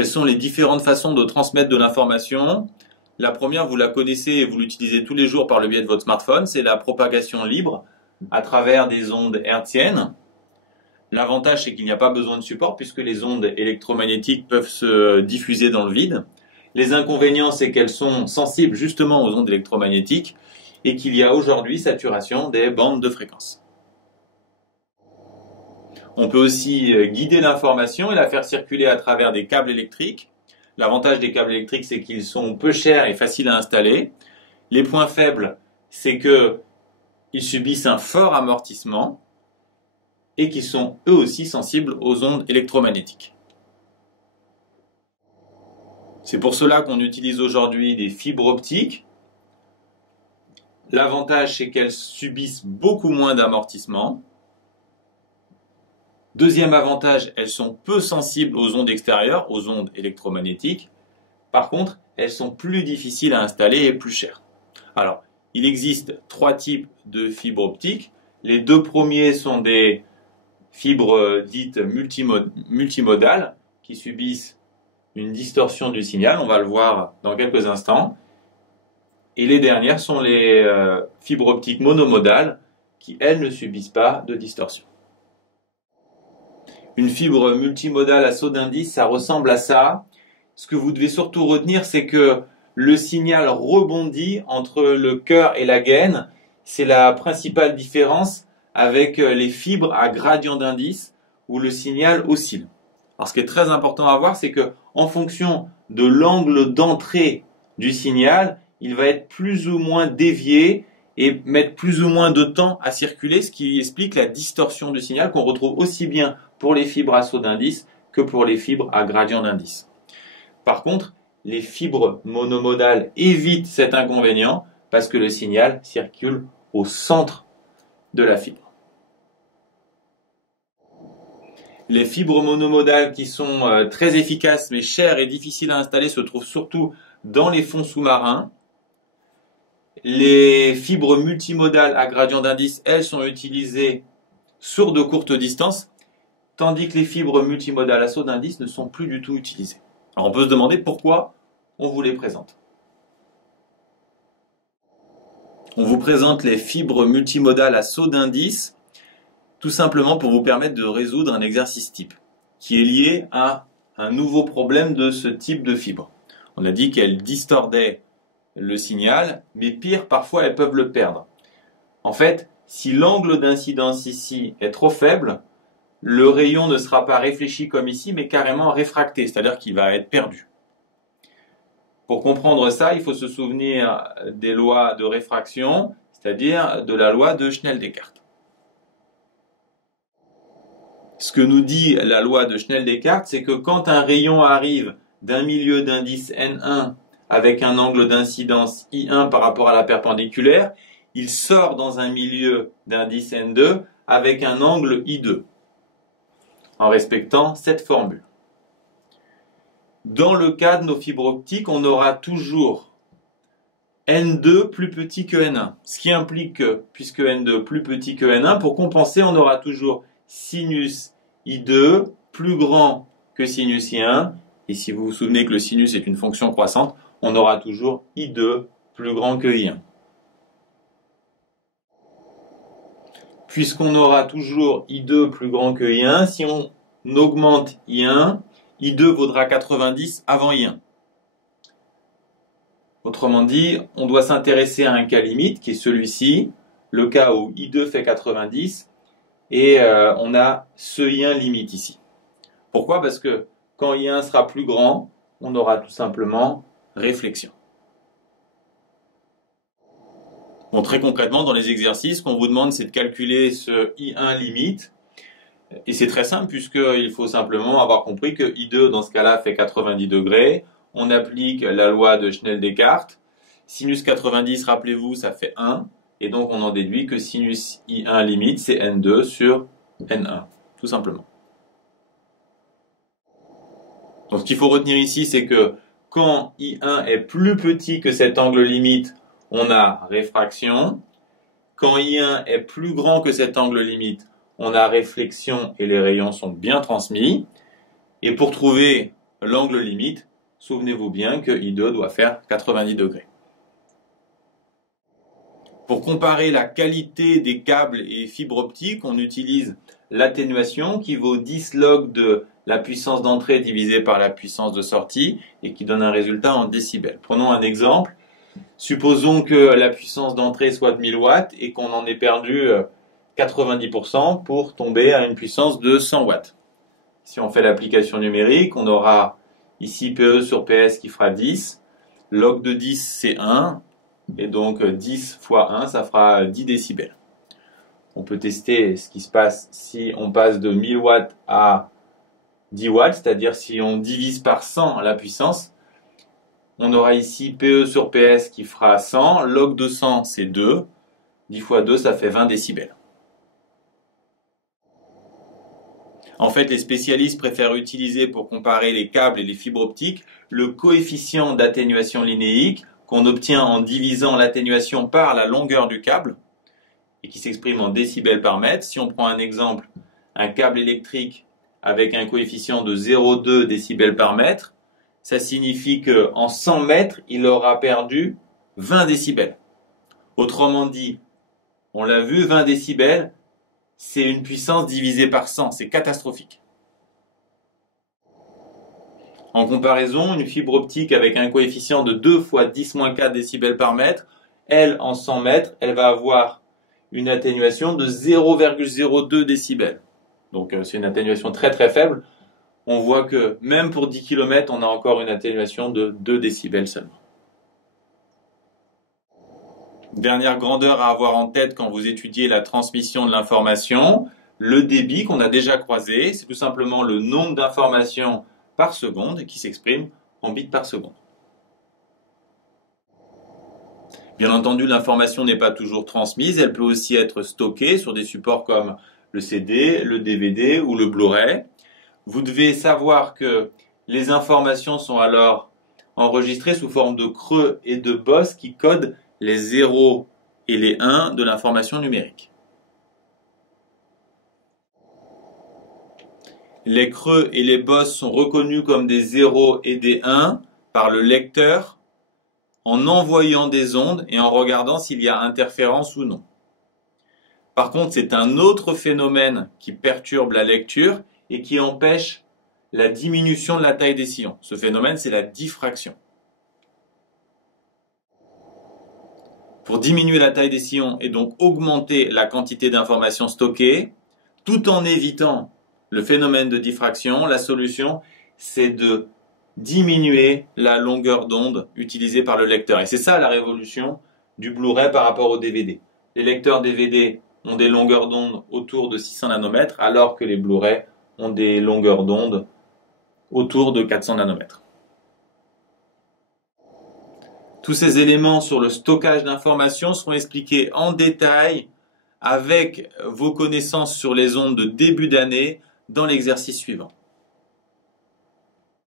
Quelles sont les différentes façons de transmettre de l'information? La première, vous la connaissez et vous l'utilisez tous les jours par le biais de votre smartphone, c'est la propagation libre à travers des ondes hertziennes. L'avantage, c'est qu'il n'y a pas besoin de support puisque les ondes électromagnétiques peuvent se diffuser dans le vide. Les inconvénients, c'est qu'elles sont sensibles justement aux ondes électromagnétiques et qu'il y a aujourd'hui saturation des bandes de fréquences. On peut aussi guider l'information et la faire circuler à travers des câbles électriques. L'avantage des câbles électriques, c'est qu'ils sont peu chers et faciles à installer. Les points faibles, c'est qu'ils subissent un fort amortissement et qu'ils sont eux aussi sensibles aux ondes électromagnétiques. C'est pour cela qu'on utilise aujourd'hui des fibres optiques. L'avantage, c'est qu'elles subissent beaucoup moins d'amortissement. Deuxième avantage, elles sont peu sensibles aux ondes extérieures, aux ondes électromagnétiques. Par contre, elles sont plus difficiles à installer et plus chères. Alors, il existe 3 types de fibres optiques. Les 2 premiers sont des fibres dites multimodales qui subissent une distorsion du signal. On va le voir dans quelques instants. Et les dernières sont les fibres optiques monomodales qui, elles, ne subissent pas de distorsion. Une fibre multimodale à saut d'indice, ça ressemble à ça. Ce que vous devez surtout retenir, c'est que le signal rebondit entre le cœur et la gaine. C'est la principale différence avec les fibres à gradient d'indice où le signal oscille. Alors ce qui est très important à voir, c'est que en fonction de l'angle d'entrée du signal, il va être plus ou moins dévié et mettre plus ou moins de temps à circuler, ce qui explique la distorsion du signal qu'on retrouve aussi bien pour les fibres à saut d'indice que pour les fibres à gradient d'indice. Par contre, les fibres monomodales évitent cet inconvénient parce que le signal circule au centre de la fibre. Les fibres monomodales qui sont très efficaces mais chères et difficiles à installer se trouvent surtout dans les fonds sous-marins. Les fibres multimodales à gradient d'indice, elles, sont utilisées sur de courtes distances, tandis que les fibres multimodales à saut d'indice ne sont plus du tout utilisées. Alors on peut se demander pourquoi on vous les présente. On vous présente les fibres multimodales à saut d'indice tout simplement pour vous permettre de résoudre un exercice type qui est lié à un nouveau problème de ce type de fibre. On a dit qu'elles distordaient le signal, mais pire, parfois elles peuvent le perdre. En fait, si l'angle d'incidence ici est trop faible, le rayon ne sera pas réfléchi comme ici, mais carrément réfracté, c'est-à-dire qu'il va être perdu. Pour comprendre ça, il faut se souvenir des lois de réfraction, c'est-à-dire de la loi de Schnell-Descartes. Ce que nous dit la loi de Schnell-Descartes, c'est que quand un rayon arrive d'un milieu d'indice N1 avec un angle d'incidence I1 par rapport à la perpendiculaire, il sort dans un milieu d'indice N2 avec un angle I2, en respectant cette formule. Dans le cas de nos fibres optiques, on aura toujours N2 plus petit que N1, ce qui implique que, puisque N2 plus petit que N1, pour compenser, on aura toujours sinus I2 plus grand que sinus I1, et si vous vous souvenez que le sinus est une fonction croissante, on aura toujours I2 plus grand que I1. Puisqu'on aura toujours I2 plus grand que I1, si on augmente I1, I2 vaudra 90 avant I1. Autrement dit, on doit s'intéresser à un cas limite qui est celui-ci, le cas où I2 fait 90 et on a ce I1 limite ici. Pourquoi? Parce que quand I1 sera plus grand, on aura tout simplement réflexion. Bon, très concrètement, dans les exercices, ce qu'on vous demande, c'est de calculer ce I1 limite. Et c'est très simple puisqu'il faut simplement avoir compris que I2 dans ce cas-là fait 90 degrés. On applique la loi de Schnell-Descartes. Sinus 90, rappelez-vous, ça fait 1. Et donc on en déduit que sinus I1 limite, c'est N2 sur N1, tout simplement. Donc ce qu'il faut retenir ici, c'est que quand I1 est plus petit que cet angle limite, on a réfraction. Quand I1 est plus grand que cet angle limite, on a réflexion et les rayons sont bien transmis. Et pour trouver l'angle limite. Souvenez-vous bien que I2 doit faire 90 degrés. Pour comparer la qualité des câbles et fibres optiques, on utilise l'atténuation qui vaut 10 log de la puissance d'entrée divisée par la puissance de sortie et qui donne un résultat en décibels. Prenons un exemple. Supposons que la puissance d'entrée soit de 1000 watts et qu'on en ait perdu 90% pour tomber à une puissance de 100 watts. Si on fait l'application numérique, on aura ici PE sur PS qui fera 10. Log de 10, c'est 1. Et donc 10 fois 1, ça fera 10 décibels. On peut tester ce qui se passe si on passe de 1000 watts à 10 watts, c'est-à-dire si on divise par 100 la puissance. On aura ici PE sur PS qui fera 100. Log de 100, c'est 2. 10 fois 2, ça fait 20 décibels. En fait, les spécialistes préfèrent utiliser pour comparer les câbles et les fibres optiques le coefficient d'atténuation linéique qu'on obtient en divisant l'atténuation par la longueur du câble et qui s'exprime en décibels par mètre. Si on prend un exemple, un câble électrique avec un coefficient de 0,2 décibels par mètre, ça signifie qu'en 100 mètres, il aura perdu 20 décibels. Autrement dit, on l'a vu, 20 décibels, c'est une puissance divisée par 100, c'est catastrophique. En comparaison, une fibre optique avec un coefficient de 2 fois 10-4 décibels par mètre, elle, en 100 mètres, elle va avoir une atténuation de 0,02 décibels. Donc c'est une atténuation très très faible. On voit que même pour 10 km, on a encore une atténuation de 2 décibels seulement. Dernière grandeur à avoir en tête quand vous étudiez la transmission de l'information, le débit qu'on a déjà croisé, c'est tout simplement le nombre d'informations par seconde qui s'exprime en bits par seconde. Bien entendu, l'information n'est pas toujours transmise, elle peut aussi être stockée sur des supports comme le CD, le DVD ou le Blu-ray. Vous devez savoir que les informations sont alors enregistrées sous forme de creux et de bosses qui codent les 0 et les 1 de l'information numérique. Les creux et les bosses sont reconnus comme des 0 et des 1 par le lecteur en envoyant des ondes et en regardant s'il y a interférence ou non. Par contre, c'est un autre phénomène qui perturbe la lecture et qui empêche la diminution de la taille des sillons. Ce phénomène, c'est la diffraction. Pour diminuer la taille des sillons et donc augmenter la quantité d'informations stockées, tout en évitant le phénomène de diffraction, la solution, c'est de diminuer la longueur d'onde utilisée par le lecteur. Et c'est ça la révolution du Blu-ray par rapport au DVD. Les lecteurs DVD ont des longueurs d'onde autour de 600 nanomètres, alors que les Blu-ray ont des longueurs d'onde autour de 400 nanomètres. Tous ces éléments sur le stockage d'informations seront expliqués en détail avec vos connaissances sur les ondes de début d'année dans l'exercice suivant.